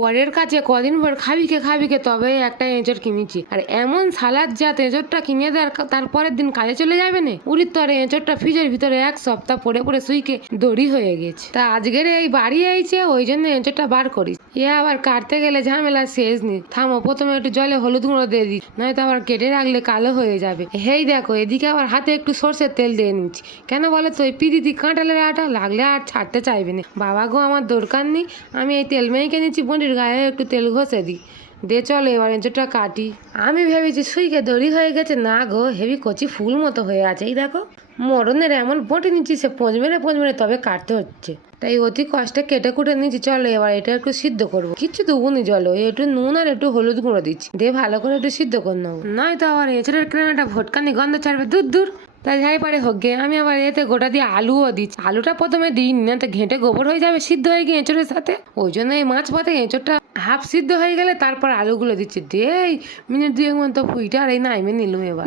বরের কাছে কদিন পর খাবি কে তবে একটা এঁচড় কিনেছি, আর এমন সালাদ জাত এঁচড়টা কিনে দেয় তারপরের দিন কাজে চলে যাবে না। উড়ির তরে এঁচড়টা ফ্রিজের ভিতরে এক সপ্তাহ পরে শুইকে দড়ি হয়ে গেছে। তা আজকের এই বাড়ি আইছে ওই জন্য এঁচড়টা বার করিস। আবার কাটতে গেলে ঝামেলা শেষ নেই। থামো, প্রথমে একটু জলে হলুদ গুঁড়ো দিয়ে দিই, নয়তো আবার কেটে রাখলে কালো হয়ে যাবে। হেই দেখো, এদিকে আবার হাতে একটু সর্ষের তেল দিয়ে নিচ্ছি। কেন বলো তো, ওই পিদিতি কাঁঠালের আটা লাগলে আর ছাড়তে চাইবে না। বাবা গো, আমার দরকার নেই, আমি এই তেল মেয়েকে নিচ্ছি, বন্ডির গায়ে একটু তেল ঘষে দিই। দে চলো এবার এঁচড়টা কাটি। আমি ভেবেছি সুইকে দড়ি হয়ে গেছে, না গো, হেভি কচি ফুল মতো হয়ে আছে। এই দেখো, মরণের এমন বটে নিচ্ছি, সে পোঁজ মেরে তবে কাটতে হচ্ছে। তাই অতি কষ্টে কেটে কুটে নিচ্ছি। চলো এবার এটা একটু সিদ্ধ করবো। কিচ্ছু দুগুনি জলো, একটু নুন আর একটু হলুদ গুঁড়ো দিচ্ছি, দিয়ে ভালো করে একটু সিদ্ধ করে নেবো। নয়তো আবার এঁচড়ের কেনাটা ভটকানি গন্ধ ছাড়বে, দূর। তাই যাই পারে হোক গে। আমি আবার এতে গোটা দিয়ে আলুও দিচ্ছি। আলুটা প্রথমে দিই না, তো ঘেঁটে গোবর হয়ে যাবে সিদ্ধ হয়ে গিয়ে এঁচড়ের সাথে। ওই জন্য এই মাছ পাতে এঁচড়টা হাফ সিদ্ধ হয়ে গেলে তারপর আলুগুলো দিচ্ছি। দেই মিনিট 2 মতো ফুইটা আর এই নাইমে নিলুম। এবার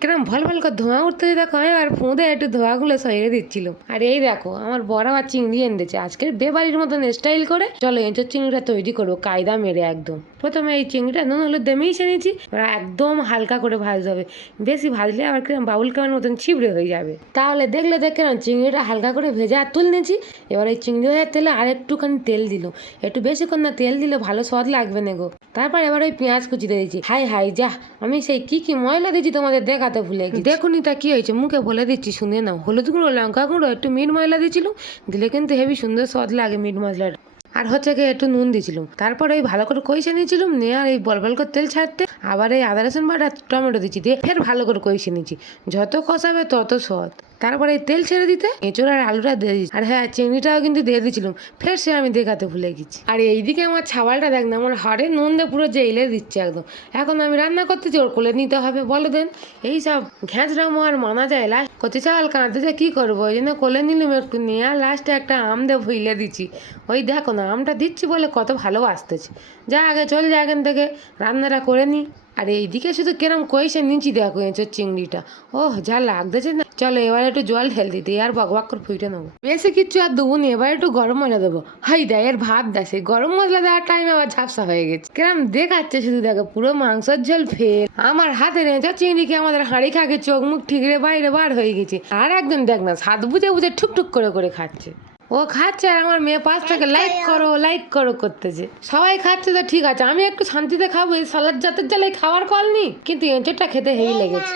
কিরম ভাল করে ধোঁয়া উঠতে দেখো, আর ফুঁদে একটু ধোঁয়াগুলো সরিয়ে দিচ্ছিল। আর এই দেখো, আমার বড় আবার চিংড়ি এনেছে আজকের বেবাড়ির মতন স্টাইল করে। চলো এঁচড় চিংড়িটা তৈরি করবো কায়দা মেরে একদম। প্রথমে এই চিংড়িটা নুন হলুদ দিয়ে মিশিয়ে নিয়েছি। এবার একদম হালকা করে ভাজতে হবে, বেশি ভাজলে আবার কিরম বাউল কামের মতন ছিবড়ে হয়ে যাবে। তাহলে দেখলে দেখলাম চিংড়িটা হালকা করে ভেজে আর তুলে নিয়েছি। এবার এই চিংড়ি ভাজার তেলে আর একটুখানি তেল দিল, একটু বেশিক্ষণ না তেল দিলে ভালো স্বাদ লাগবে না গো। তারপর এবার ওই পেঁয়াজ কুচি দিয়ে দিয়েছি। হাই যা, আমি সেই কি ময়লা দিয়েছি তোমাদের দেখাতে ভুলে গেছি। দেখুনি তা কি হয়েছে, মুখে বলে দিচ্ছি শুনে নাও। হলুদ গুঁড়ো, লঙ্কা গুঁড়ো, একটু মিট ময়লা দিয়েছিল, দিলে কিন্তু হেভি সুন্দর স্বাদ লাগে মিট মশলাটা। আর হচ্ছে কি একটু নুন দিয়েছিলাম। তারপর এই ভালো করে কষে নিয়েছিলাম, নিয়ে আর এই বল করে তেল ছাড়তে আবার এই আদা রসুন বাটা টমেটো দিচ্ছি, দিয়ে ফের ভালো করে কষে নিয়েছি। যত কষাবে তত স্বাদ। তারপরে এই তেল ছেড়ে দিতে এঁচড় আর আলুটা দিয়ে দিচ্ছি। আর হ্যাঁ, চিংড়িটাও কিন্তু দিয়ে দিয়েছিলাম, ফের সে আমি দেখাতে ভুলে গেছি। আর এইদিকে আমার ছাবালটা দেখ না, আমার হাড়ে নুন দিয়ে পুরো জেলে দিচ্ছে একদম। এখন আমি রান্না করতেছি, ওর কোলে নিতে হবে। বলে দেন, এইসব ঘ্যাঁচড়ামো আর মানা যায়। লাস্ট কচি চাল কাঁদতে কি করবো, ওই জন্য কোলে নিলাম একটু, নিয়ে আর লাস্টে একটা আম দিয়ে ভুইলে দিচ্ছি। ওই দেখো না, আমটা দিচ্ছি বলে কত ভালো আসতেছে। যা আগে চল যা এখান থেকে, রান্নাটা করে নি। আর এইদিকে শুধু কেরম কইসে নিচি দেখো এঁচড় চিংড়িটা, ওহ যা লাগতেছে না। চলো এবার একটু জল ঢেল দিতে, আর বকবক করে ফুটে নেবো। বেশি কিচ্ছু আর দেবো নি, এবার একটু গরম মশলা দেবো। হাই দেয় এর ভাব দেয়, সেই গরম মশলা দেওয়ার টাইম আবার ঝাপসা হয়ে গেছে। কেরম দেখাচ্ছে শুধু দেখো, পুরো মাংসের ঝোল ফের। আমার হাতের এঁচড় চিংড়িকে আমাদের হাঁড়ি খাকে চোখ মুখ ঠিকরে বাইরে বার হয়ে গেছে। আর একদম দেখ না, স্বাদ বুঝে ঠুকঠুক করে খাচ্ছে। ও খাচ্ছে আর আমার মেয়ে পাশ থেকে লাইক করো করতেছে। সবাই খাচ্ছে তো ঠিক আছে, আমি একটু শান্তিতে খাবো। এই সালাদ জাতের জ্বালায় খাওয়ার কল নি, কিন্তু এঁচড়টা খেতে হেই লেগেছে।